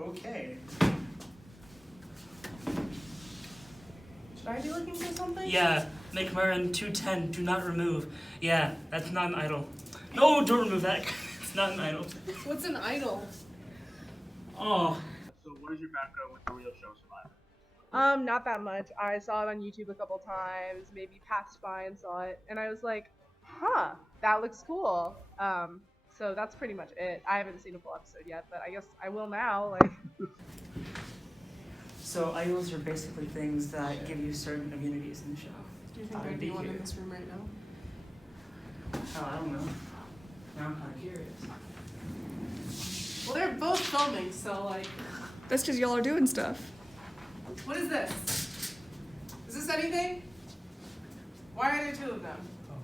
Okay. Should I be looking for something? Yeah, McMurrin 210, do not remove. Yeah, that's not an idol. No, don't remove that. It's not an idol. What's an idol? Oh. So what is your background with the real show Survivor? Not that much. I saw it on YouTube a couple times, maybe passed by and saw it, and I was like, huh, that looks cool. So that's pretty much it. I haven't seen a full episode yet, but I guess I will now, like. So idols are basically things that give you certain immunities in the show. Do you think there'd be one in this room right now? Oh, I don't know. Now I'm kind of curious. Well, they're both filming, so like. That's because y'all are doing stuff. What is this? Is this anything? Why are there two of them? Oh.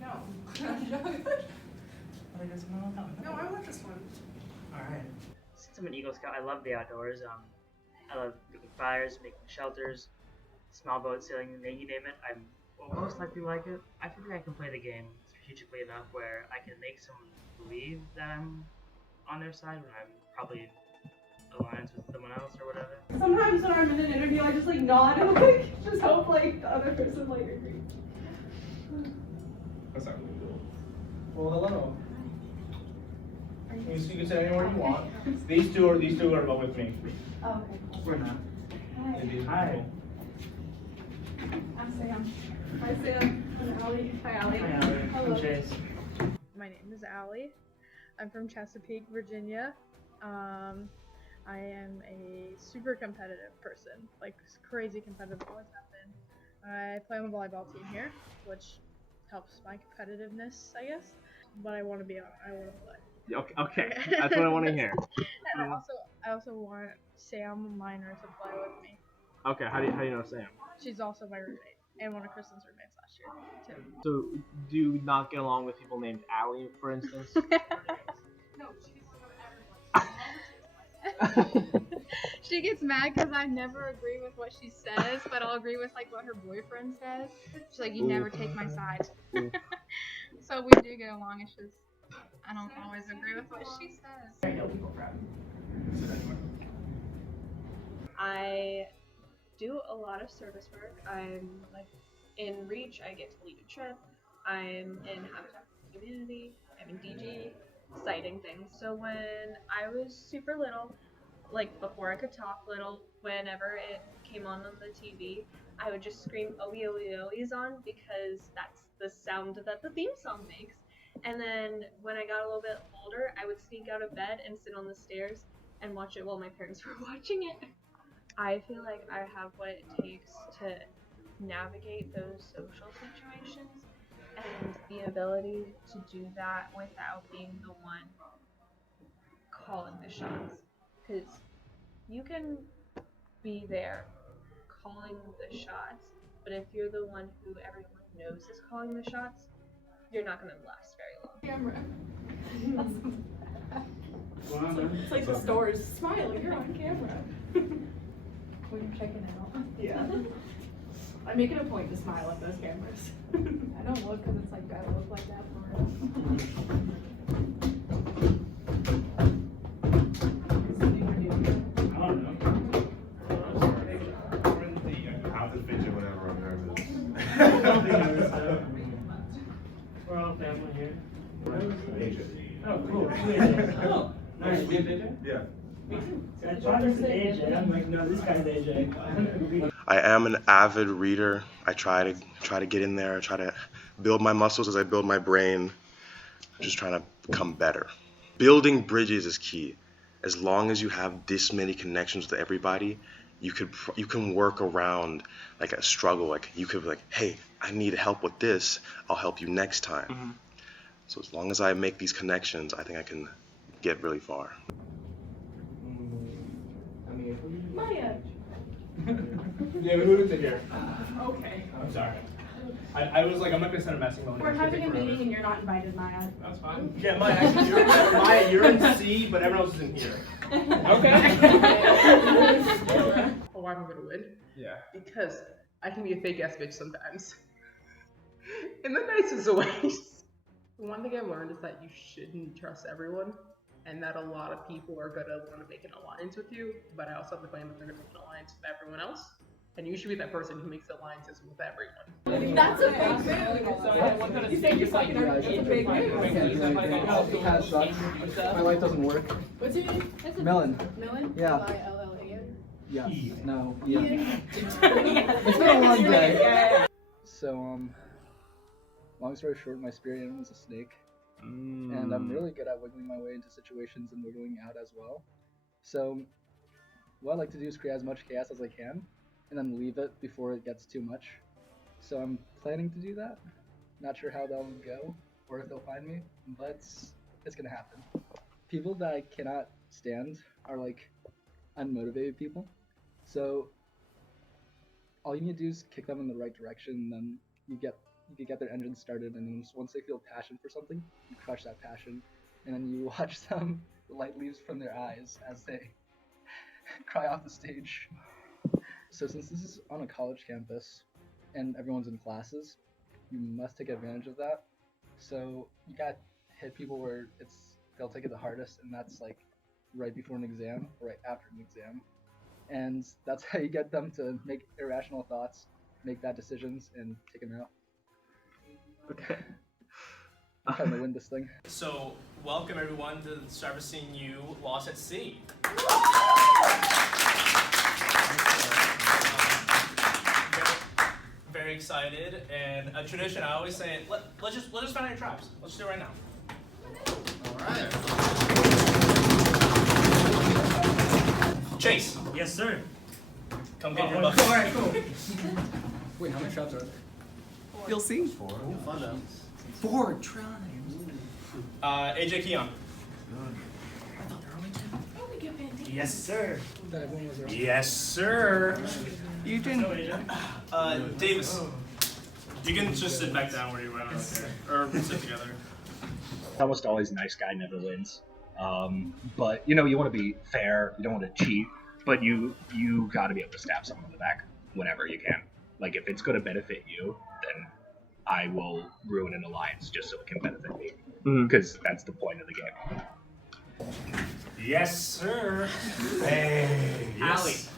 No. I guess no, No, I want this one. Alright. Since I'm an Eagle Scout, I love the outdoors. I love making fires, making shelters, small boat sailing, you name it. I will most likely like it. I feel like I can play the game strategically enough where I can make someone believe that I'm on their side when I'm probably alliance with someone else or whatever. Sometimes when I'm in an interview, I just like nod and like just hope like the other person like agrees. That's not really cool. Well, hello. You can sit anywhere you want. These two are above with me. Oh, okay. We're not. Hi. I'm Sam. Hi Sam. I'm Allie. Hi Allie. Hi, Allie. Hello. I'm Chase. My name is Allie. I'm from Chesapeake, Virginia. I am a super competitive person, like crazy competitive, always have been. I play on the volleyball team here, which helps my competitiveness, I guess. But I want to be on. I want to play. Okay, that's what I want to hear. And I also want Sam Miner to play with me. Okay, how do you know Sam? She's also my roommate and one of Kristen's roommates last year too. So do you not get along with people named Allie, for instance? No, she's She gets mad because I never agree with what she says, but I'll agree with like what her boyfriend says. She's like, you never take my side. So we do get along. It's just I don't always agree with what she says. I know people from. I do a lot of service work. I'm like in Reach. I get to lead a trip. I'm in Habitat for Humanity. I'm in DG, sighting things. So when I was super little, like before I could talk little, whenever it came on the TV, I would just scream "Owie Owie Owie's" on because that's the sound that the theme song makes. And then when I got a little bit older, I would sneak out of bed and sit on the stairs and watch it while my parents were watching it. I feel like I have what it takes to navigate those social situations and the ability to do that without being the one calling the shots. Because you can be there calling the shots, but if you're the one who everyone knows is calling the shots, you're not going to last very long. Camera. It's like the stores. Smile, you're on camera. When you're checking out. Yeah. I make it a point to smile at those cameras. I don't look because it's like, I look like that for real. I don't know. We're in the outfit picture, whatever. I'm nervous. We're all family here. Asia. Oh, cool. Oh, nice. You get picture? Yeah. I thought this was AJ. I'm like, no, this guy's AJ. I am an avid reader. I try to get in there. I try to build my muscles as I build my brain. Just trying to become better. Building bridges is key. As long as you have this many connections with everybody, you can work around like a struggle. Like you could be like, hey, I need help with this. I'll help you next time. Mm-hmm. So as long as I make these connections, I think I can get really far. Maya. Yeah, we moved it to here. Okay. I'm sorry. I was like, I'm not gonna send a message. We're having a meeting and you're not invited, Maya. That's fine. Yeah, Maya, actually, Maya, you're in C, but everyone else is in here. Okay. Oh, why am I gonna win? Yeah. Because I can be a fake ass bitch sometimes. In the nicest of ways. The one thing I learned is that you shouldn't trust everyone. and that a lot of people are gonna want to make an alliance with you, but I also have the claim that they're gonna make an alliance with everyone else. And you should be that person who makes alliances with everyone. That's a big move. You said you're fucking a big move. My life doesn't work. What's your name? Melon. Millen? Yeah. Millan? Yes. No. Yeah. It's been a long day. So long story short, my spirit animal is a snake, and I'm really good at wiggling my way into situations and wiggling out as well. So what I like to do is create as much chaos as I can, and then leave it before it gets too much. So I'm planning to do that. Not sure how that'll go or if they'll find me, but it's gonna happen. People that I cannot stand are like unmotivated people. So all you need to do is kick them in the right direction, and then you can get their engine started, and then once they feel passion for something, you crush that passion, and then you watch them, the light leaves from their eyes as they cry off the stage. So since this is on a college campus and everyone's in classes, you must take advantage of that. So you gotta hit people where they'll take it the hardest, and that's like right before an exam, or right after an exam. And that's how you get them to make irrational thoughts, make bad decisions, and take them out. Okay. I'm trying to win this thing. So, welcome everyone to the Trevor CNU Lost at Sea. Very excited, and a tradition I always say, let's just find our tribes. Let's do it right now. Alright. Chase. Yes, sir. Come get your bucket. Alright, cool. Wait, how many tribes are there? You'll see. 4 tribes. AJ Keon. Yes, sir. That one was around. Yes, sir. You can. Davis. You can just sit back down where you went, I don't care. Or sit together. Almost always nice guy never wins. But you know, you want to be fair, you don't want to cheat, but you got to be able to stab someone in the back whenever you can. Like if it's going to benefit you, then I will ruin an alliance just so it can benefit me, because that's the point of the game. Yes, sir. Hey. Allie.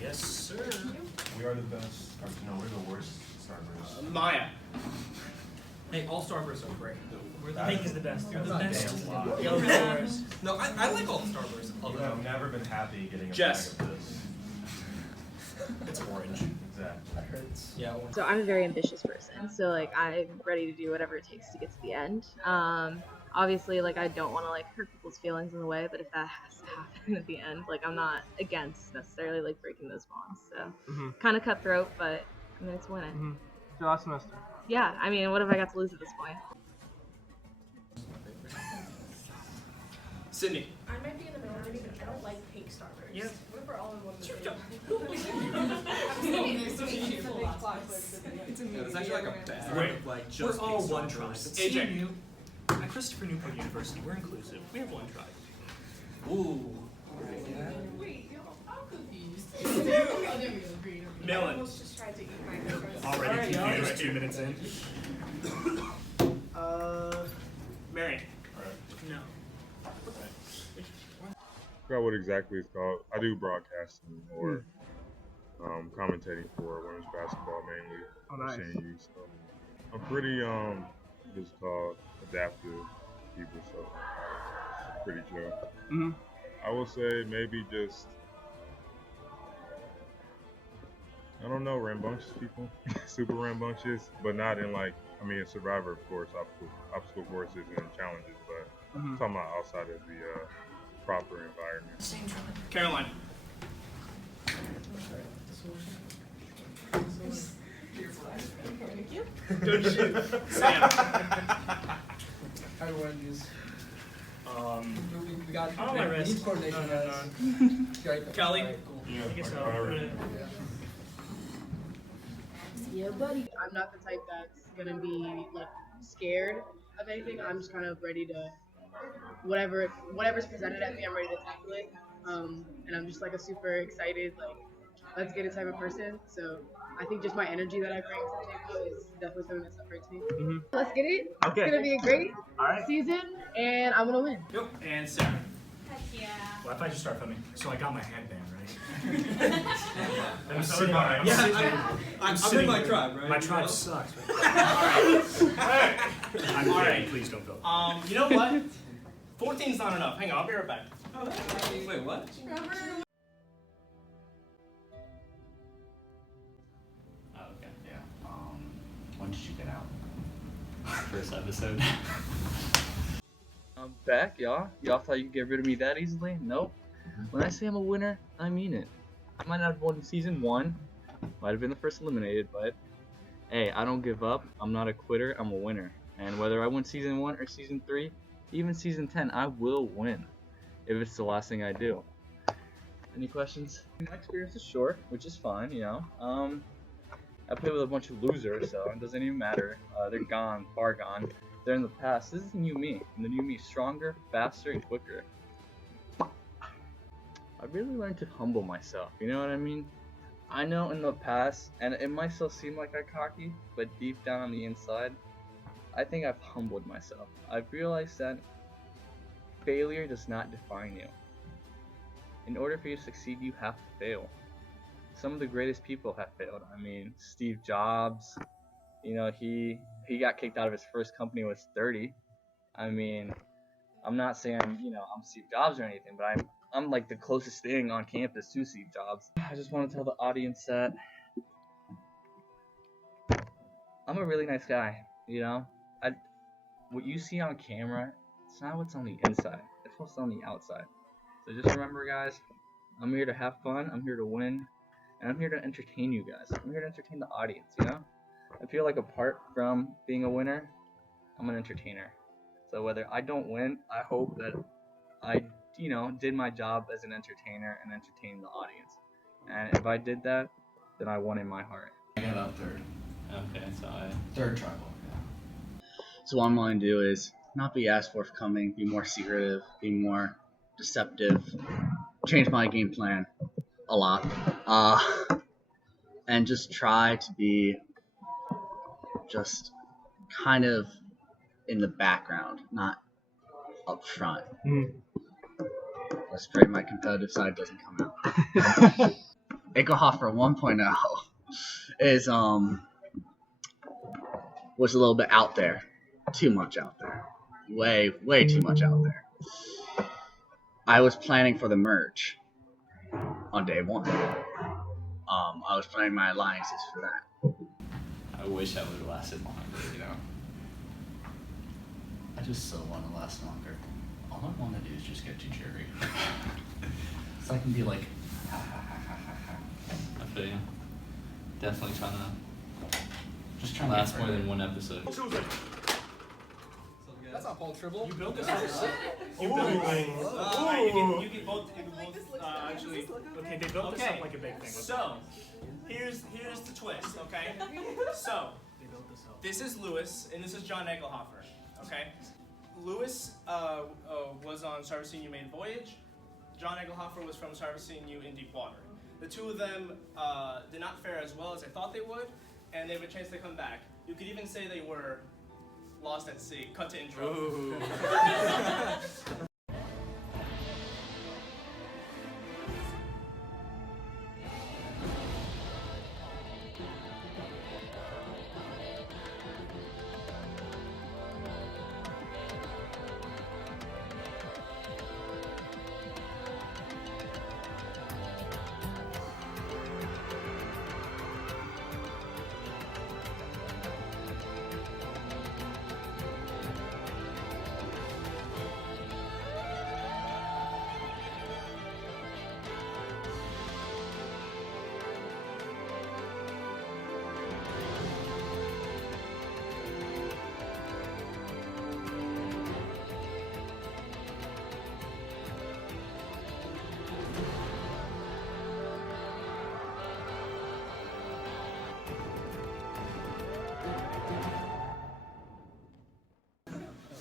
Yes, sir. We are the best. Or, no, we're the worst starbursts. Maya. Hey, all starbursts are great. Pink is the best. You're the best. Wow. Yellow's the worst. No, I like all the starbursts. You have never been happy getting a Jess. bag of this. It's orange. Exactly. That hurts. Yeah, orange. So I'm a very ambitious person. So like I'm ready to do whatever it takes to get to the end. Obviously, like I don't want to like hurt people's feelings in the way, but if that has to happen at the end, like I'm not against necessarily like breaking those bonds. So kind of cutthroat, but I mean it's winning. Your last semester. Yeah, I mean what have I got to lose at this point? Sydney. I might be in the minority, but I don't like pink starbursts. Yeah. What if we're all in one Sure. It's actually like a bag Wait. of like just We're all pink one starbursts. tribe. At AJ. CNU, at Christopher Newport University, we're inclusive. We have one tribe. Ooh. Wait, I'm confused. Millen. Let's just try to eat my Already confused 2 minutes in. Mary. No. I forgot what exactly it's called. I do broadcasting or commentating for women's basketball mainly. Oh, nice. CNU, so I'm pretty just called adaptive people, so pretty chill. I would say maybe just I don't know, rambunctious people, super rambunctious, but not in like a Survivor, of course, obstacle courses and challenges, but I'm talking about outside of the proper environment. Caroline. Good shit. Sam. How do we want to use? We got I'm on my we wrist. need coordination, No. guys. Kelly. Alright, cool. I guess so. Yeah, buddy. I'm not the type that's gonna be like scared of anything. I'm just kind of ready to whatever's presented at me. I'm ready to tackle it. And I'm just like a super excited, like let's get it type of person. So I think just my energy that I bring to the table is definitely something that separates me. Mm-hmm. Let's get it. Okay. It's gonna be a great All right. season, and I'm gonna win. Yep. And Sarah. Heck yeah. Well, if I just start filming, so I got my headband, right? I'm So sitting. far, I'm yeah, sitting. I'm sitting in my here. tribe, right? My You tribe know? sucks. All right. I'm All kidding. right. Please don't go. You know what? 14's not enough. Hang on, I'll be right back. Wait, what? Oh, okay, yeah. When did you get out? First episode. I'm back, y'all. Y'all thought you could get rid of me that easily? Nope. When I say I'm a winner, I mean it. I might not have won season 1, might have been the first eliminated, but hey, I don't give up. I'm not a quitter, I'm a winner. And whether I win season 1 or season 3, even season 10, I will win. If it's the last thing I do. Any questions? My experience is short, which is fine, you know. I play with a bunch of losers, so it doesn't even matter. They're gone, far gone. They're in the past. This is the new me, and the new me is stronger, faster, and quicker. I really learned to humble myself, you know what I mean? I know in the past, and it might still seem like I'm cocky, but deep down on the inside, I think I've humbled myself. I've realized that failure does not define you. In order for you to succeed, you have to fail. Some of the greatest people have failed. I mean, Steve Jobs, you know, he got kicked out of his first company when he was 30. I mean, I'm not saying, you know, I'm Steve Jobs or anything, but I'm like the closest thing on campus to Steve Jobs. I just want to tell the audience that I'm a really nice guy, you know? What you see on camera, it's not what's on the inside, it's what's on the outside. So just remember, guys, I'm here to have fun, I'm here to win, and I'm here to entertain you guys. I'm here to entertain the audience, you know? I feel like apart from being a winner, I'm an entertainer. So whether I don't win, I hope that I, you know, did my job as an entertainer and entertained the audience. And if I did that, then I won in my heart. I got out third. Okay, so third tribal. So what I'm going to do is not be as forthcoming, be more secretive, be more deceptive, change my game plan a lot, and just try to be just kind of in the background, not up front. Let's pray my competitive side doesn't come out. Eichelhofer 1.0 is was a little bit out there. Too much out there. Way too much out there. I was planning for the merge on day 1. I was planning my alliances for that. I wish I would have lasted longer, you know. I just so want to last longer. All I want to do is just get to Jerry. So I can be like, ha ha ha ha ha ha. I feel you. Definitely trying to last more than one episode. That's not Paul Tribble. You built this whole You built it. You can both actually. Okay, they built this up like a big thing. So, here's the twist, okay? So, They built this up. this is Lewis, and this is John Eichelhofer, okay? Lewis was on Service CNU Main Voyage. John Eichelhofer was from Service CNU in Deepwater. The two of them did not fare as well as I thought they would, and they have a chance to come back. You could even say they were lost at sea. Cut to intro.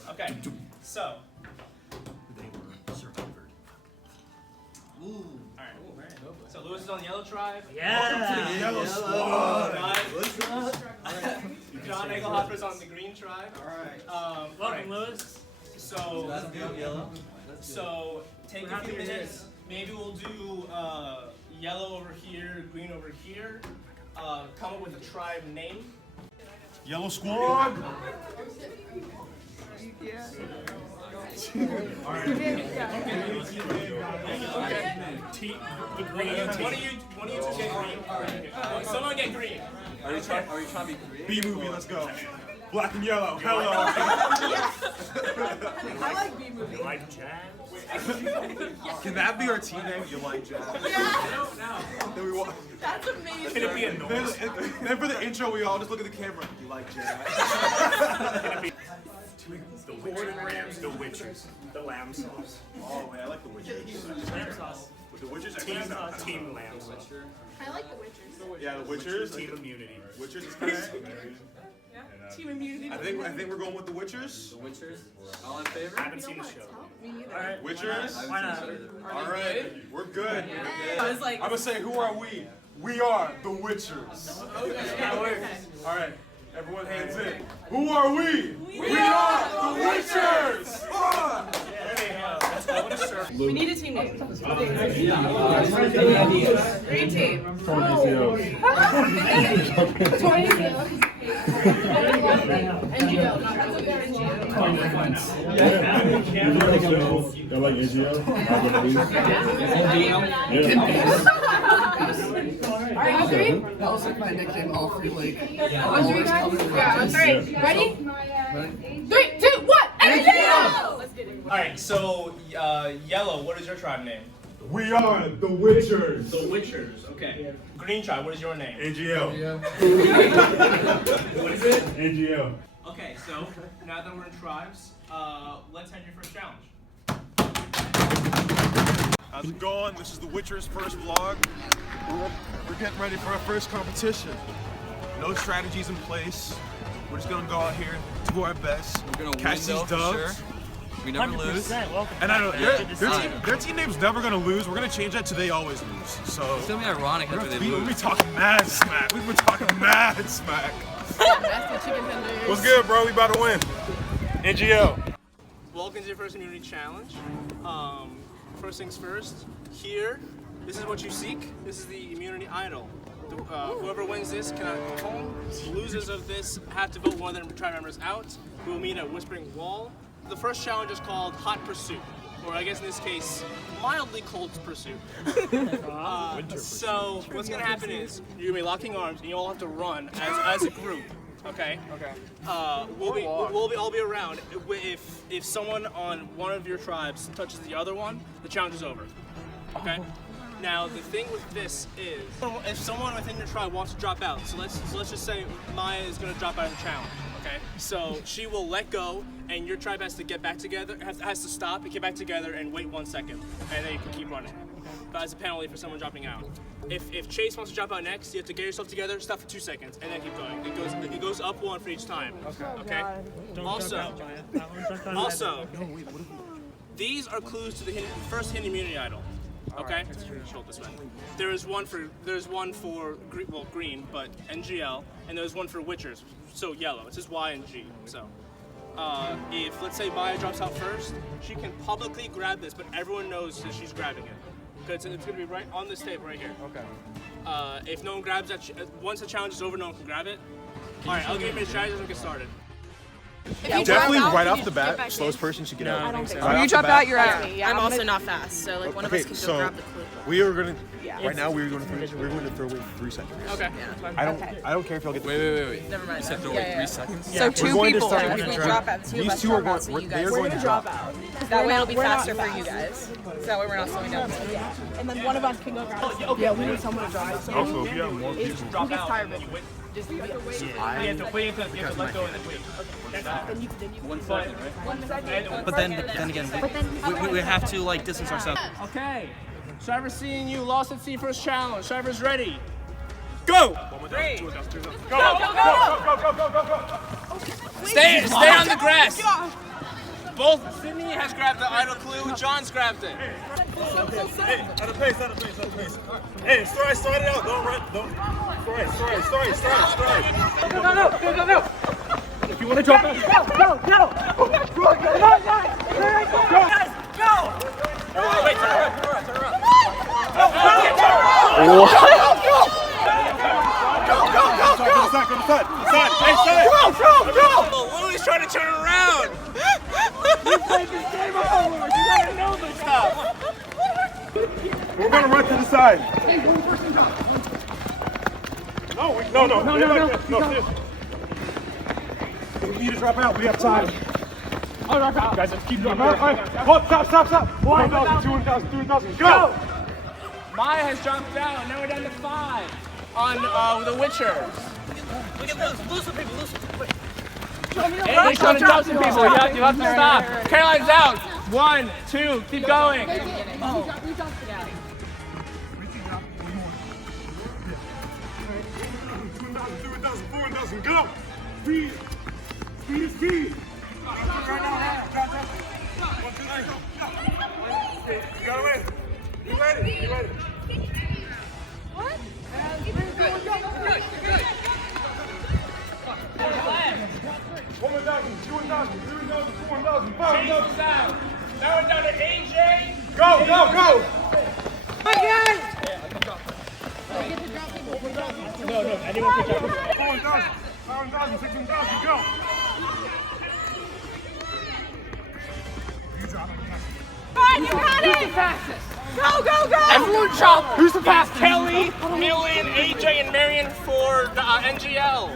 Okay, so. They were survived. Alright. So Lewis is on the yellow tribe. Yeah. Yellow squad. John Egelhofer's on the green tribe. All right. Welcome, Lewis. So take a few minutes. Maybe we'll do yellow over here, green over here. Come up with a tribe name. Yellow squad. Alright. The green. One of you two get green. Someone get green. Are you trying to be green? B-movie, let's go. Black and yellow. Hello. I like B-movie. You like jazz? Can that be our team name? You like jazz? Yeah. Then we walk. That's amazing. Can it be a noise? Then for the intro, we all just look at the camera. You like jazz? Can it be the Witcher Rams, the Witchers, the lamb sauce? Oh man, I like the Witchers. Lamb sauce. With the Witchers, Team lamb sauce. I like the Witchers. Yeah, the Witchers. Team immunity. Witchers is kind of. Team immunity. I think we're going with the Witchers. The Witchers. All in favor? I haven't seen the show. Me either. All right. Witchers. Why not? All right, we're good. I was like, I'm gonna say, who are we? We are the Witchers. okay. All right, everyone hands in. Who are we? We are the Witchers. We need a team name. Green team. NGO, not They're like NGO? Alright, you three? That was like my nickname all through like. On three, guys? Yeah, on three. Ready? 3, 2, 1, NGO! Let's get it. Alright, so yellow, what is your tribe name? We are the Witchers. The Witchers, okay. Green tribe, what is your name? NGO. What is it? NGO. Okay, so now that we're in tribes, let's have your first challenge. How's it going? This is the Witchers' first vlog. We're getting ready for our first competition. No strategies in place. We're just gonna go out here, do our best, We're gonna catch win these though, for dubs. sure. We never lose. Welcome. And I know back. their team name's never gonna lose. We're gonna change that to they always lose. So It's gonna be ironic after they we'll be lose. talking mad smack. We've been talking mad smack. That's the chicken tenders. What's good, bro? We about to win. NGO. Welcome to your first immunity challenge. First things first, here, this is what you seek. This is the immunity idol. Whoever wins this cannot go home. Losers of this have to vote one of their tribe members out. We will meet at Whispering Wall. The first challenge is called Hot Pursuit, or I guess in this case, mildly cold pursuit. So what's gonna happen is you're gonna be locking arms, and you all have to run as a group. Okay. Okay. We'll all be around. If someone on one of your tribes touches the other one, the challenge is over. Okay. Now the thing with this is, if someone within your tribe wants to drop out, so let's just say Maya is going to drop out of the challenge. Okay. So she will let go, and your tribe has to get back together. Has to stop and get back together and wait 1 second, and then you can keep running. That's a penalty for someone dropping out. If Chase wants to drop out next, you have to get yourself together, stop for 2 seconds, and then keep going. It goes up 1 for each time. Okay. Also, these are clues to the first hidden immunity idol. Okay. Hold this way. There's one for green, but NGL, and there's one for Witchers, so yellow. It says Y and G. So. If let's say Maya drops out first, she can publicly grab this, but everyone knows that she's grabbing it. Because it's going to be right on this table right here. Okay. If no one grabs that, once the challenge is over, no one can grab it. All right, I'll give you my strategies and get started. Definitely right off the bat, slowest person should get out. I don't think so. Right When you off drop the bat. out, you're out. Yeah, I'm also not fast, so like one of us can go grab the clue. We are gonna. Yeah. Right now, we're going to throw away 3 seconds. Okay. I don't care if y'all get. Wait. Never mind. You said throw away 3 seconds? So two people. Drop out. These two are going. They're going to drop out. That way it'll be faster for you guys. So that way we're not slowing down. Yeah. And then one of us can go grab it. Okay. Yeah, we need someone to drive. So Also, if you have more people. Drop gets out. tired of it? You win. Just leave it. You have to let go and then wait. Then you 1 second, right? 1 second. But then again, we have to like distance ourselves. Okay. Trevor CNU lost at sea first challenge. Trevor's ready. Go! 3. Go! Stay on the grass. Both Sydney has grabbed the idol clue. John's grabbed it. Hey, at a pace. Hey, stride it out. Don't run. Don't. Stride. No. If you want to drop it, go. Guys, go. Wait, turn around. Go. Go. Side. Hey, side. Go. Lily's trying to turn around. You played this game before. You gotta know this stuff. We're gonna run to the side. No. We need to drop out. We have time. Oh, drop out. Guys, let's keep dropping out. Stop. 1,000, 2,000, 3,000. Go! Maya has dropped down. Now we're down to 5 on the Witcher. Look at lose some people. He's trying to drop some people. You have to stop. Caroline's out. 1, 2, keep going. Oh. 2,000, 4,000. Go! Speed is key. You got away. You ready? What? One 1,000, 2,000, 3,000, 4,000, 5,000. Now we're down to AJ. Go! Okay. No, anyone can drop it. 4,000, 5,000, 16,000, go! You got it! Who's the fastest? Go! Everyone chop. Who's the fastest? Kelly, Million, AJ, and Marion for the NGL.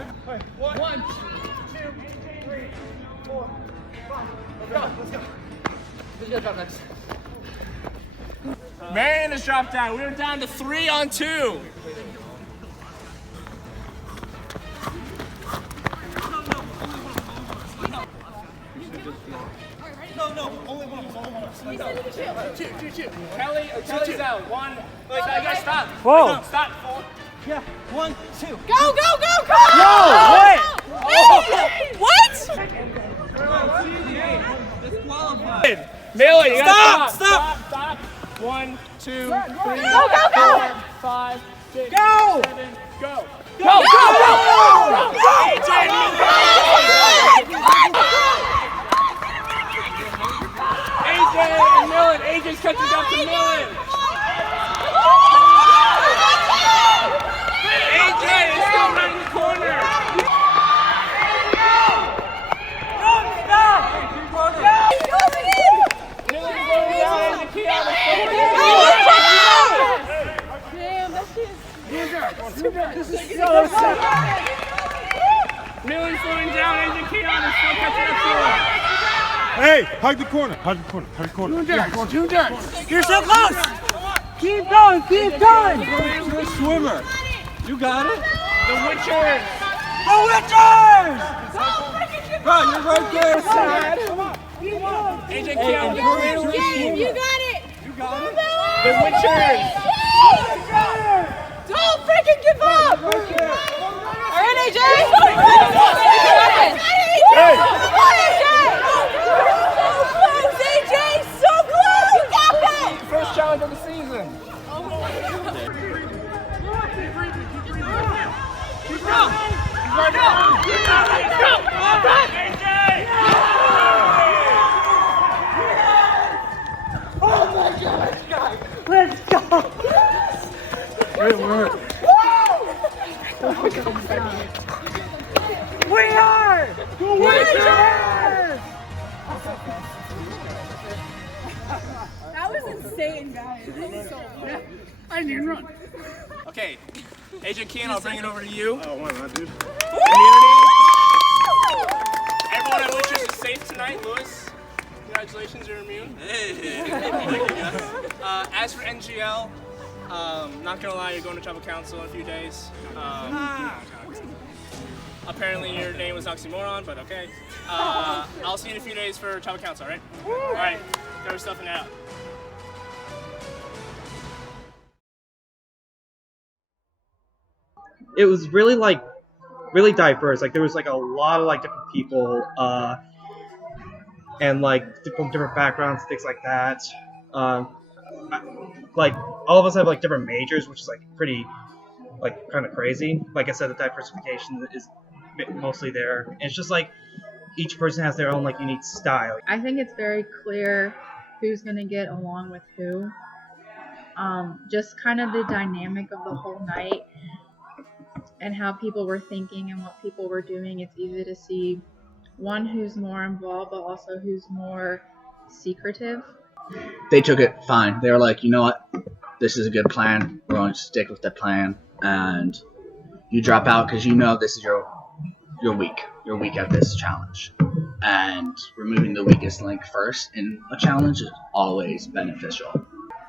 1, 2, 3, 4, 5. Let's go. Who's gonna drop next? Marion has dropped down. We're down to 3 on 2. No, only one. Two. Kelly's out. 1. You guys stop. Whoa. Stop. Yeah, 1, 2. Go! No, wait. What? Millie, you gotta Stop. 1, 2, 3, Go! 4, 5, 6, Go! 7, go! Go! AJ, and Millen. AJ's catching up to Millen. AJ is still right in the corner. Millen's going down in the key out of Damn, that shit This is so sad. Millen's slowing down. AJ Keon is still catching up to him. Hey, hug the corner. Two darts. You're so close. Keep going. You're a swimmer. You got it. The Witchers. Bro, you're right there, sad. AJ Keon. You got it! The Witchers. Don't freaking give up! Alright, AJ! Hey! AJ! So close! You got that! First challenge of the season. Let's go! Wait, where? We are the Witchers! That was insane, guys. That was so fun. I didn't run. Okay, Agent Keon, I'll bring it over to you. Oh, why not, dude? Everyone at Witchers is safe tonight. Lewis, congratulations, you're immune. As for NGL, not gonna lie, you're going to tribal council in a few days. Apparently your name was Oxymoron, but okay. I'll see you in a few days for tribal council, alright? Alright, throw your stuff in and out. It was really really diverse. Like there was like a lot of like different people, and like from different backgrounds, things like that. like all of us have like different majors, which is like pretty like kind of crazy. Like I said, the diversification is mostly there. And it's just like each person has their own like unique style. I think it's very clear who's gonna get along with who. Just kind of the dynamic of the whole night and how people were thinking and what people were doing. It's easy to see one who's more involved, but also who's more secretive. They took it fine. They were like, you know what, this is a good plan. We're going to stick with the plan, and you drop out because you know this is your week. You're weak at this challenge, and removing the weakest link first in a challenge is always beneficial.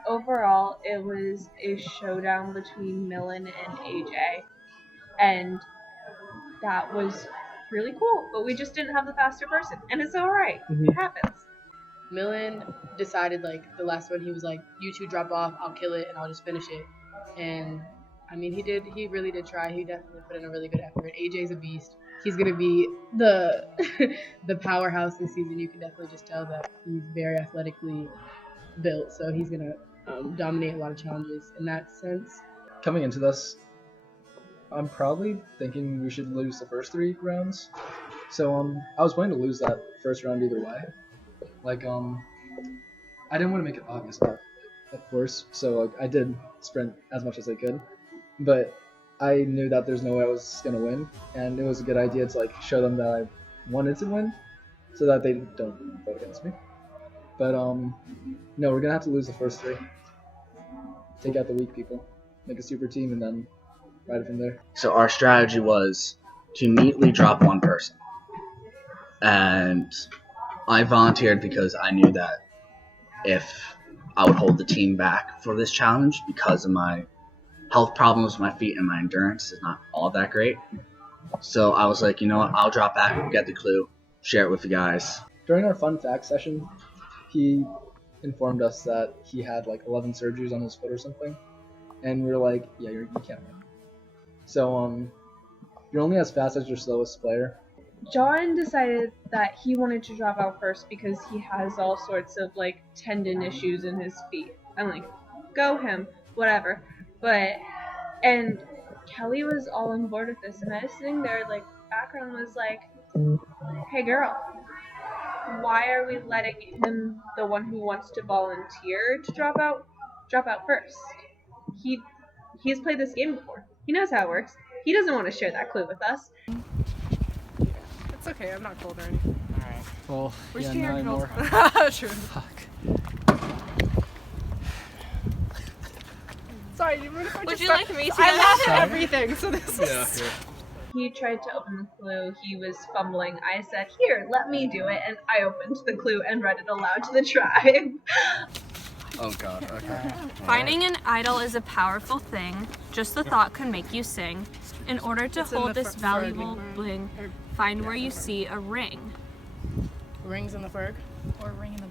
Overall, it was a showdown between Millen and AJ, and that was really cool. But we just didn't have the faster person, and it's alright. It happens. Millen decided, like, the last one, he was like, you two drop off, I'll kill it, and I'll just finish it. And, I mean, he really did try. He definitely put in a really good effort. AJ's a beast. He's going to be the the powerhouse this season. You can definitely just tell that he's very athletically built, so he's going to dominate a lot of challenges in that sense. Coming into this, I'm probably thinking we should lose the first 3 rounds. So I was planning to lose that first round either way. Like I didn't want to make it obvious, of course. So like I did sprint as much as I could, but I knew that there's no way I was gonna win, and it was a good idea to like show them that I wanted to win, so that they don't vote against me. But no, we're gonna have to lose the first 3. Take out the weak people, make a super team, and then ride it from there. So our strategy was to neatly drop one person, and I volunteered because I knew that if I would hold the team back for this challenge because of my health problems with my feet and my endurance is not all that great. So I was like, you know what, I'll drop back, get the clue, share it with the guys. During our fun fact session, he informed us that he had like 11 surgeries on his foot or something, and we were like, yeah, you can't win. So you're only as fast as your slowest player. John decided that he wanted to drop out first because he has all sorts of like tendon issues in his feet. I'm like, go him, whatever. And Kelly was all on board with this, and I was sitting there like, background was like, hey girl, why are we letting him, the one who wants to volunteer to drop out first? He's played this game before. He knows how it works. He doesn't want to share that clue with us. It's okay, I'm not cold or anything. Alright. Well, We're just yeah, getting not our anymore. girls. True. Fuck. Sorry, you would Would you like me to? I laugh Sorry? at everything, so this is... He tried to open the clue. He was fumbling. I said, here, let me do it. And I opened the clue and read it aloud to the tribe. Oh god, okay. Finding an idol is a powerful thing. Just the thought could make you sing. In order to It's in hold the this Ferg valuable ring. bling, find where you see a ring. Rings in the Ferg? Or a ring in the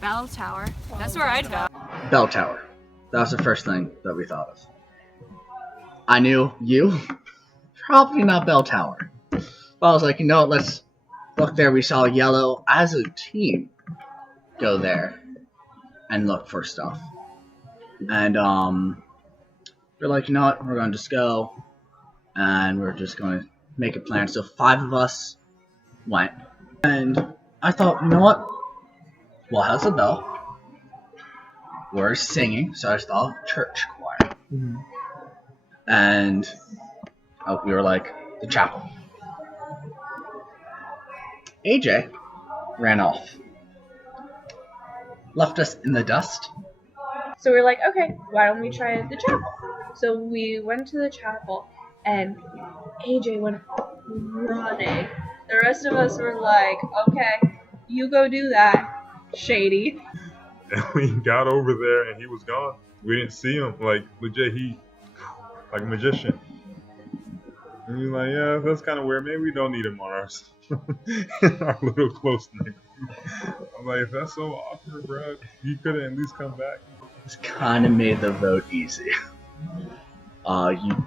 bell tower. That's where I'd go. Bell tower. That was the first thing that we thought of. I knew you. Probably not bell tower. But I was like, you know what, let's look there. We saw yellow as a team. Go there and look for stuff. And we're like, you know what, we're going to just go and we're just going to make a plan. So 5 of us went. And I thought, you know what, well, how's the bell? We're singing, so I just thought church choir. And we were like, the chapel. AJ ran off. Left us in the dust. So we were like, okay, why don't we try the chapel? So we went to the chapel, and AJ went running. The rest of us were like, okay, you go do that, shady. And we got over there and he was gone. We didn't see him. Like, legit, he, like a magician. And we were like, yeah, that's kind of weird. Maybe we don't need him on our little close thing. I'm like, that's so awkward, bro. He could have at least come back. This kind of made the vote easy. You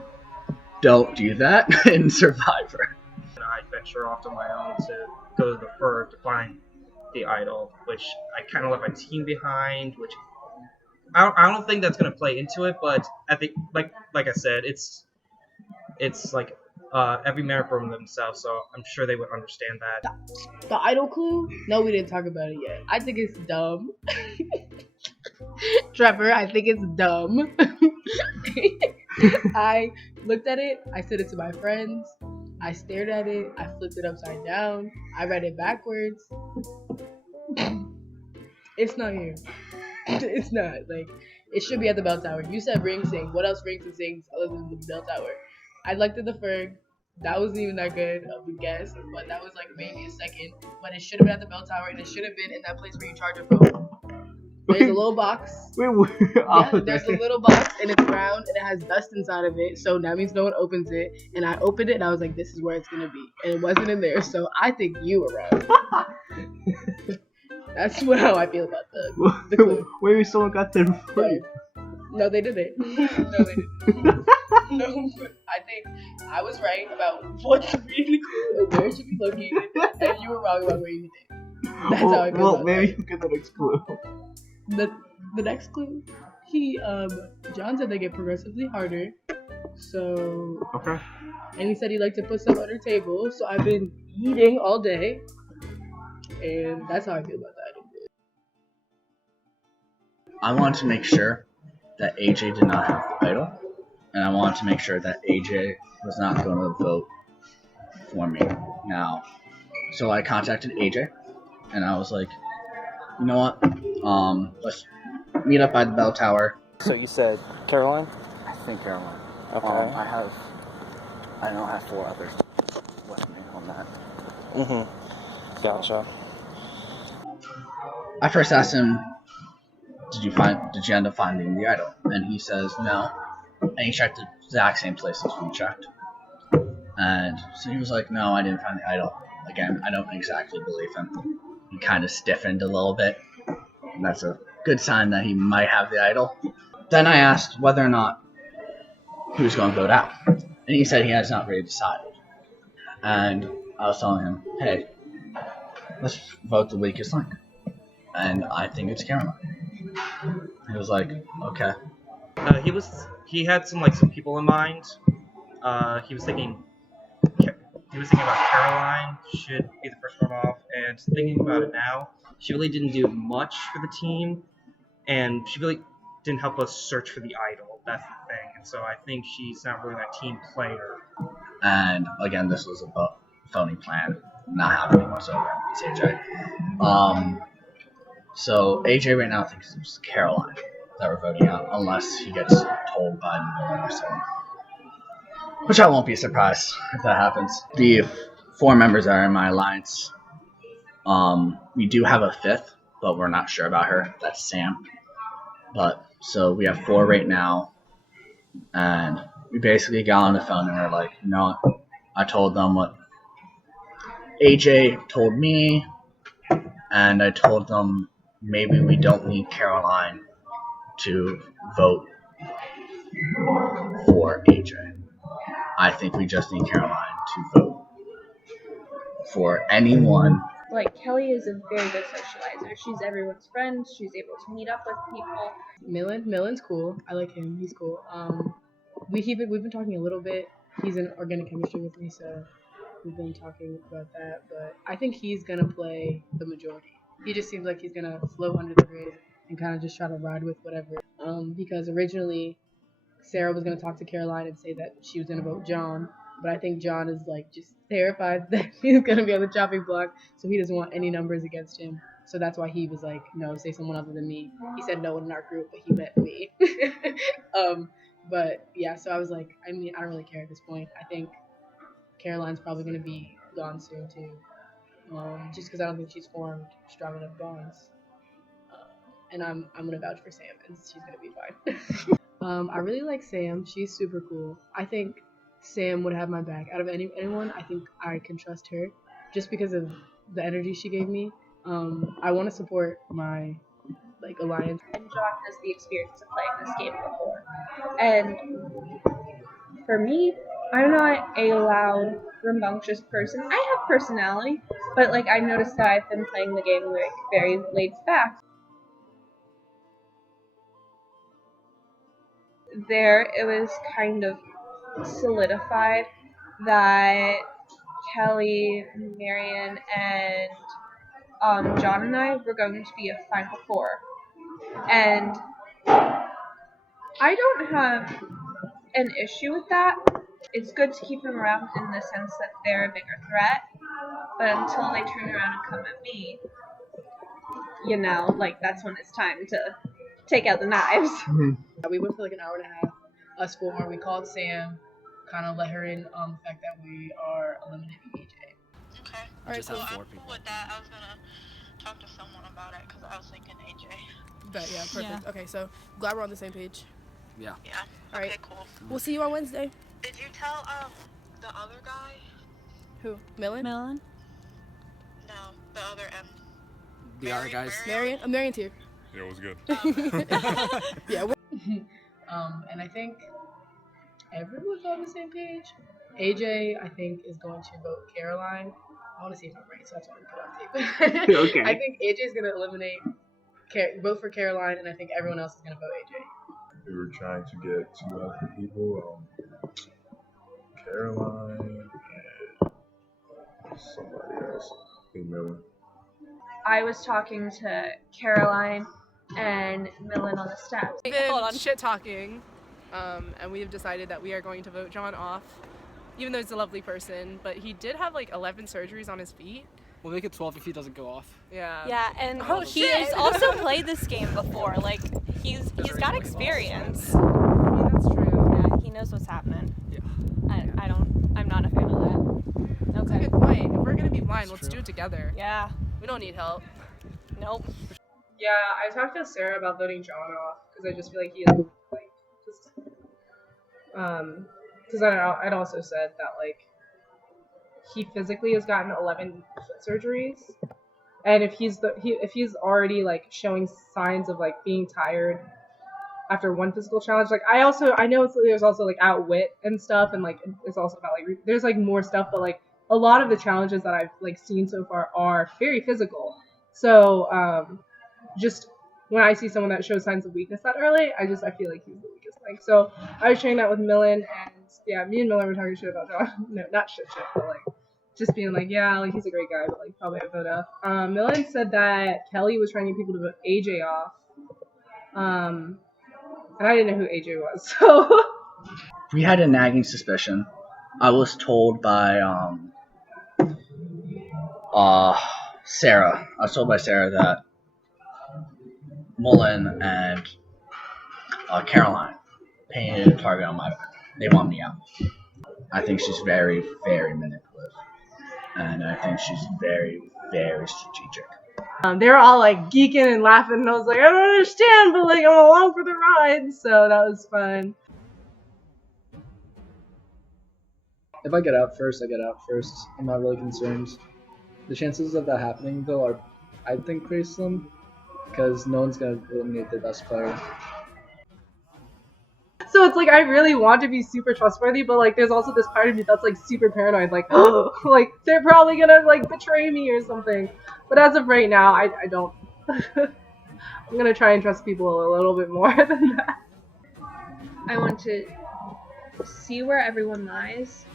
don't do that in Survivor. I venture off on my own to go to the Ferg to find the idol, which I kind of left my team behind, which I don't think that's gonna play into it, but I think like I said, it's like every man for themselves, so I'm sure they would understand that. The idol clue? No, we didn't talk about it yet. I think it's dumb. Trevor, I think it's dumb. I looked at it, I sent it to my friends, I stared at it, I flipped it upside down, I read it backwards. It's not here. It's not. Like, it should be at the bell tower. You said ring sing. What else rings and sings other than the bell tower? I looked at the Ferg. That wasn't even that good of a guess, but that was like maybe a second. But it should have been at the bell tower, and it should have been in that place where you charge your phone. There's a little box. Yeah, there's a little box, and it's round, and it has dust inside of it. So that means no one opens it. And I opened it, and I was like, "This is where it's gonna be," and it wasn't in there. So I think you were wrong. That's how I feel about the clue. Maybe someone got there before you. No, they didn't. No, they didn't. No, but I think I was right about what to read the clue and where it should be located, and you were wrong about where you did. That's how I feel about maybe you get the next clue. The next clue, John said they get progressively harder. So okay. And he said he liked to put some on her table. So I've been eating all day, and that's how I feel about that. I wanted to make sure that AJ did not have the idol, and I wanted to make sure that AJ was not going to vote for me. Now, so I contacted AJ, and I was like, you know what? Let's meet up by the bell tower. So you said Caroline? I think Caroline. Okay. I don't have 4 others with me on that. Mm-hmm. Gotcha. I first asked him, did you end up finding the idol? And he says no. And he checked the exact same places we checked. And so he was like, no, I didn't find the idol. Again, I don't exactly believe him. He kind of stiffened a little bit. And that's a good sign that he might have the idol. Then I asked whether or not he was going to vote out. And he said he has not really decided. And I was telling him, hey, let's vote the weakest link. And I think it's Caroline. He was like, okay. He had some people in mind. He was thinking about Caroline should be the first one off, and thinking about it now, she really didn't do much for the team, and she really didn't help us search for the idol. That's the thing, and so I think she's not really that team player. And again, this was a phony plan, not happening whatsoever. It's AJ. So AJ right now thinks it's Caroline that we're voting out, unless he gets told by Millen or someone. Which I won't be surprised if that happens. The 4 members that are in my alliance, we do have a 5th, but we're not sure about her. That's Sam. But so we have 4 right now, and we basically got on the phone and we're like, you know what? I told them what AJ told me, and I told them maybe we don't need Caroline to vote for AJ. I think we just need Caroline to vote for anyone. Like, Kelly is a very good socializer. She's everyone's friend. She's able to meet up with people. Millen's cool. I like him. He's cool. We've been talking a little bit. He's in organic chemistry with me, so we've been talking about that. But I think he's gonna play the majority. He just seems like he's gonna float under the grid and kind of just try to ride with whatever. Because originally Sarah was gonna talk to Caroline and say that she was gonna vote John, but I think John is just terrified that he's gonna be on the chopping block, so he doesn't want any numbers against him. So that's why he was like, no, say someone other than me. He said no in our group, but he meant me. But yeah, so I was like, I mean, I don't really care at this point. I think Caroline's probably gonna be gone soon too, just because I don't think she's formed strong enough bonds. And I'm gonna vouch for Sam, and she's gonna be fine. I really like Sam. She's super cool. I think Sam would have my back. Out of anyone, I think I can trust her, just because of the energy she gave me. I want to support my alliance. And John has the experience of playing this game before. And for me, I'm not a loud, rambunctious person. I have personality, but I noticed that I've been playing the game very laid back. there it was kind of solidified that Kelly, Marion, and John and I were going to be a Final Four. And I don't have an issue with that. It's good to keep them around in the sense that they're a bigger threat. But until they turn around and come at me, you know, like that's when it's time to take out the knives. We went for like an hour and a half. Us four. We called Sam, kind of let her in on the fact that we are eliminating AJ. Okay. Alright, so I'm cool with that. I was gonna talk to someone about it because I was thinking AJ. But yeah, perfect. Okay, so glad we're on the same page. Yeah. Yeah. All right. Okay, cool. We'll see you on Wednesday. Did you tell the other guy? Who? Millen? No, the other M. The other guys. Marion? Marion's here. Yeah, it was good. Yeah. And I think everyone's on the same page. AJ, I think, is going to vote Caroline. I want to see if I'm right, so that's why I put on tape. Okay. I think AJ is going to eliminate, vote for Caroline, and I think everyone else is going to vote AJ. We were trying to get two other people, Caroline and somebody else, I think Miller. I was talking to Caroline and Millen on the steps. We've been shit talking, and we have decided that we are going to vote John off, even though he's a lovely person. But he did have like 11 surgeries on his feet. We'll make it 12 if he doesn't go off. Yeah. Yeah, and Oh, he shit. has also played this game before. Like he's got experience. I mean, that's true. Yeah, he knows what's happening. Yeah. I'm not a fan of that. That's a good point. If we're gonna be blind, let's do it together. Yeah. We don't need help. Nope. Yeah, I talked to Sarah about voting John off because I just feel like he is like just because I don't know. I'd also said that like he physically has gotten 11 foot surgeries, and if he's already like showing signs of like being tired after one physical challenge, like I know there's also like outwit and stuff, and like it's also about like there's like more stuff, but like a lot of the challenges that I've like seen so far are very physical. So just when I see someone that shows signs of weakness that early, I feel like he's the weakest link. So I was sharing that with Millen, and yeah, me and Millen were talking shit about John. No, not shit, but like just being like, yeah, like he's a great guy, but like probably a vote off. Millen said that Kelly was trying to get people to vote AJ off. And I didn't know who AJ was, so We had a nagging suspicion. I was told by Sarah. I was told by Sarah that Mullen and Caroline painted a target on my back. They want me out. I think she's very, very manipulative, and I think she's very, very strategic. they were all like geeking and laughing, and I was like, I don't understand, but like I'm along for the ride, so that was fun. If I get out first, I get out first. I'm not really concerned. The chances of that happening, though, are, I think, pretty slim, because no one's going to eliminate their best player. So it's like I really want to be super trustworthy, but like there's also this part of me that's like super paranoid, like oh, like they're probably gonna like betray me or something. But as of right now, I don't. I'm gonna try and trust people a little bit more than that. I want to see where everyone lies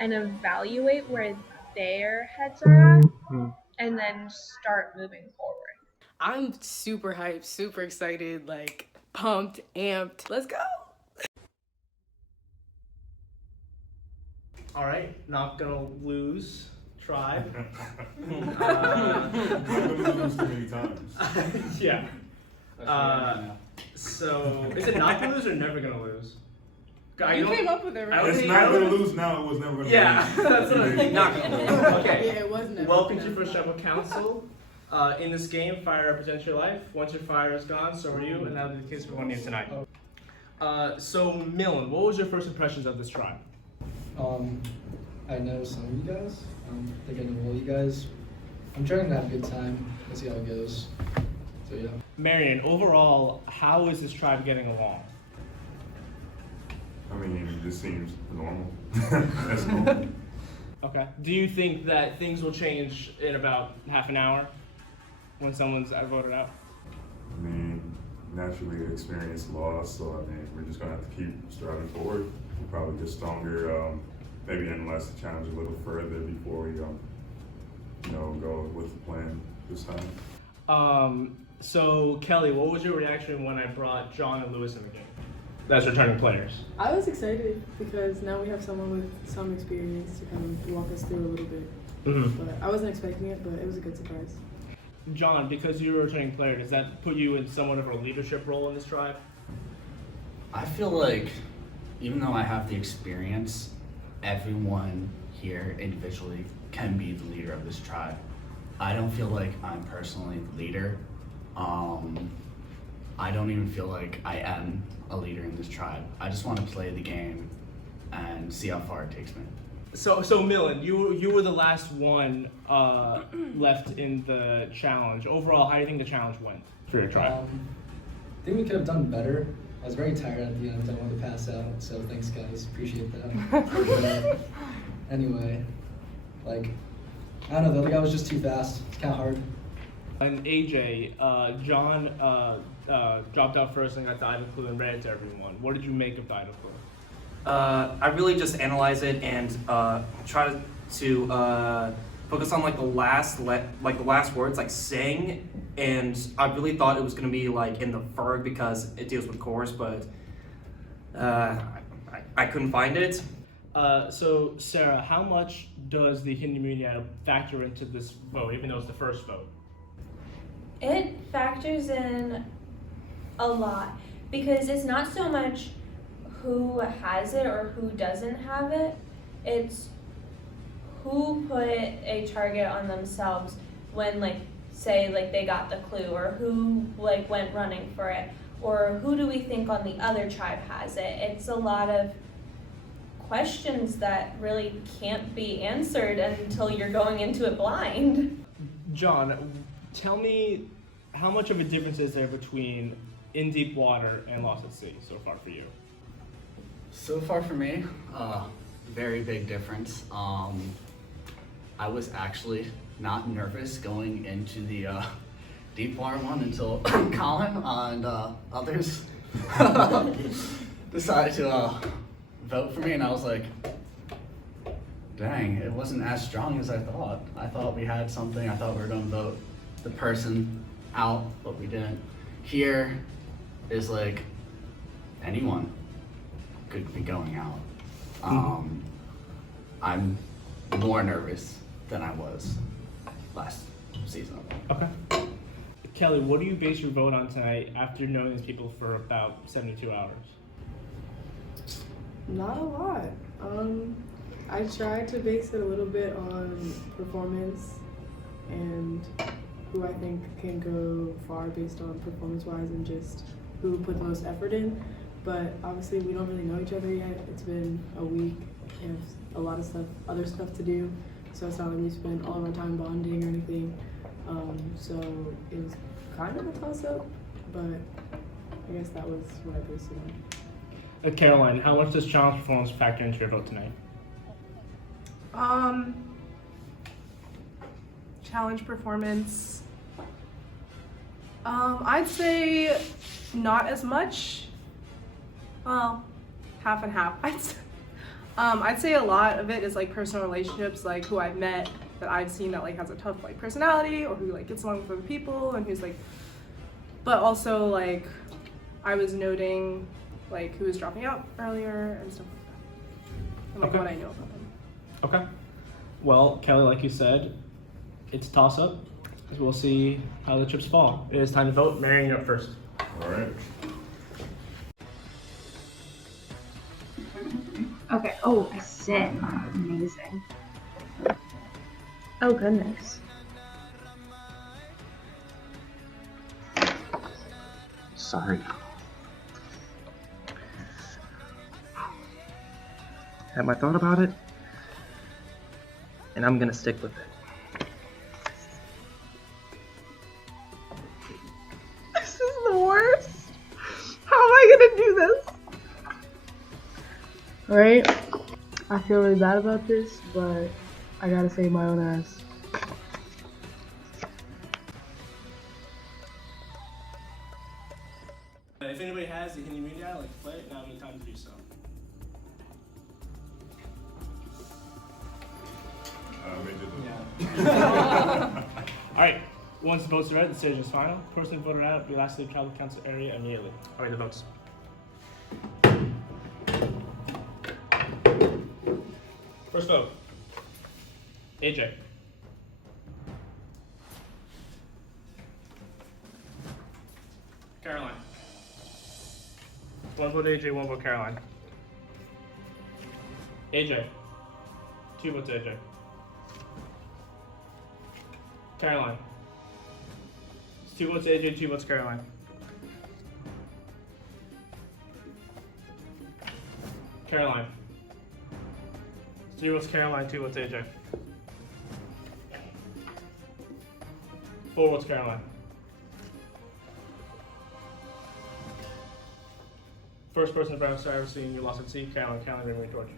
and evaluate where their heads are at, and then start moving forward. I'm super hyped, super excited, like pumped, amped. Let's go! All right, not gonna lose. Tribe. Not gonna lose too many times. Yeah. So is it not gonna lose or never gonna lose? You came up with it, right? It's not gonna lose now. It was never gonna lose. Yeah, that's what I'm not gonna lose. Okay. Yeah, it was never. Welcome to First Tribal Council. In this game, fire represents your life. Once your fire is gone, so are you, and that'll be the case for one game tonight. So Millen, what was your first impressions of this tribe? I know some of you guys. I think I know all you guys. I'm trying to have a good time. Let's see how it goes. So yeah. Marion, overall, how is this tribe getting along? I mean, it just seems normal. That's normal. Okay. Do you think that things will change in about half an hour when someone's voted out? I mean, naturally experienced loss, so I mean, we're just gonna have to keep striving forward. We'll probably get stronger, maybe analyze the challenge a little further before we, go with the plan this time. So Kelly, what was your reaction when I brought John and Lewis in the game as returning players? I was excited because now we have someone with some experience to kind of walk us through a little bit. Mm-hmm. But I wasn't expecting it, but it was a good surprise. John, because you're a returning player, does that put you in somewhat of a leadership role in this tribe? I feel like even though I have the experience, everyone here individually can be the leader of this tribe. I don't feel like I'm personally the leader. I don't even feel like I am a leader in this tribe. I just want to play the game and see how far it takes me. So Millen, you were the last one left in the challenge. Overall, how do you think the challenge went for your tribe? I think we could have done better. I was very tired at the end. I wanted to pass out. So thanks, guys. Appreciate that. Anyway, I don't know. The other guy was just too fast. It's kind of hard. And AJ, John dropped out first and got the item clue and read it to everyone. What did you make of the item clue? I really just analyze it and try to focus on the last words, like sing, and I really thought it was gonna be in the verb because it deals with chorus, but I couldn't find it. So Sarah, how much does the Hindi Community Idol factor into this vote, even though it's the first vote? It factors in a lot because it's not so much who has it or who doesn't have it, it's who put a target on themselves when say they got the clue, or who went running for it, or who do we think on the other tribe has it. It's a lot of questions that really can't be answered until you're going into it blind. John, tell me how much of a difference is there between In Deep Water and Lost at Sea so far for you? So far for me, very big difference. I was actually not nervous going into the deep water one until Colin and others decided to vote for me, and I was like, dang, it wasn't as strong as I thought. I thought we had something. I thought we were going to vote the person out, but we didn't. Here is anyone could be going out. I'm more nervous than I was last season. Okay. Kelly, what do you base your vote on tonight after knowing these people for about 72 hours? Not a lot. I tried to base it a little bit on performance and who I think can go far based on performance-wise and just who put the most effort in. But obviously we don't really know each other yet. It's been a week and a lot of other stuff to do. So it's not like we spent all of our time bonding or anything. So it was kind of a toss-up, but I guess that was what I based it on. Caroline, how much does challenge performance factor into your vote tonight? Challenge performance. I'd say not as much. Well, half and half. I'd say a lot of it is personal relationships, who I've met that I've seen that has a tough personality, or who gets along with other people, and who's but also I was noting who was dropping out earlier and stuff like that, and what I know about them. Okay. Well, Kelly, like you said, it's a toss-up. We'll see how the chips fall. It is time to vote. Marion, you're up first. All right. Okay, oh, a sin. Amazing. Oh, goodness. Sorry. Have I thought about it? And I'm gonna stick with it. This is the worst. How am I gonna do this? Alright, I feel really bad about this, but I gotta save my own ass. If anybody has the Hindi media, I'd like to play it. Now would be the time to do so. Alright, once the votes are read, the decision is final. The person who voted out will be last to the tribal council area immediately. Alright, the votes. First vote. AJ. Caroline. One vote AJ, one vote Caroline. AJ. 2 votes AJ. Caroline. It's 2 votes AJ, 2 votes Caroline. Caroline. It's 3 votes Caroline, 2 votes AJ. 4 votes Caroline. First person to I've seen you lost at sea, Caroline, Raymond, George.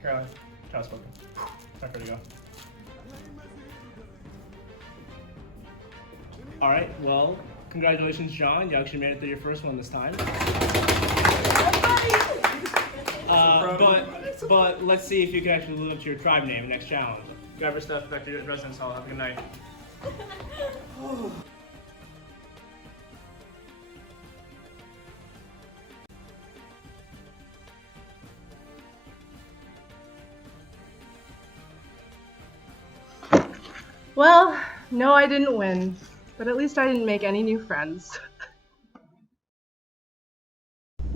Caroline, child spoken. Time for you to go. Alright, well, congratulations, John. You actually made it through your first one this time. But let's see if you can actually live up to your tribe name next challenge. Grab your stuff back to your residence hall. Have a good night. Well, no, I didn't win, but at least I didn't make any new friends.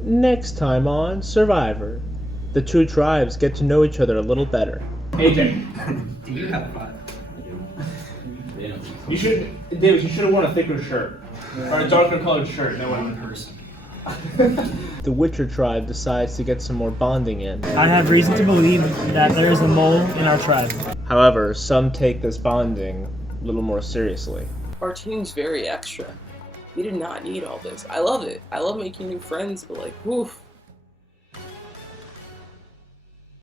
Next time on Survivor, the two tribes get to know each other a little better. AJ. Do you have fun? You should, David, you should have worn a thicker shirt. Or a darker colored shirt. No one person. The Witcher tribe decides to get some more bonding in. I have reason to believe that there is a mole in our tribe. However, some take this bonding a little more seriously. Our team's very extra. We did not need all this. I love it. I love making new friends, but like, oof,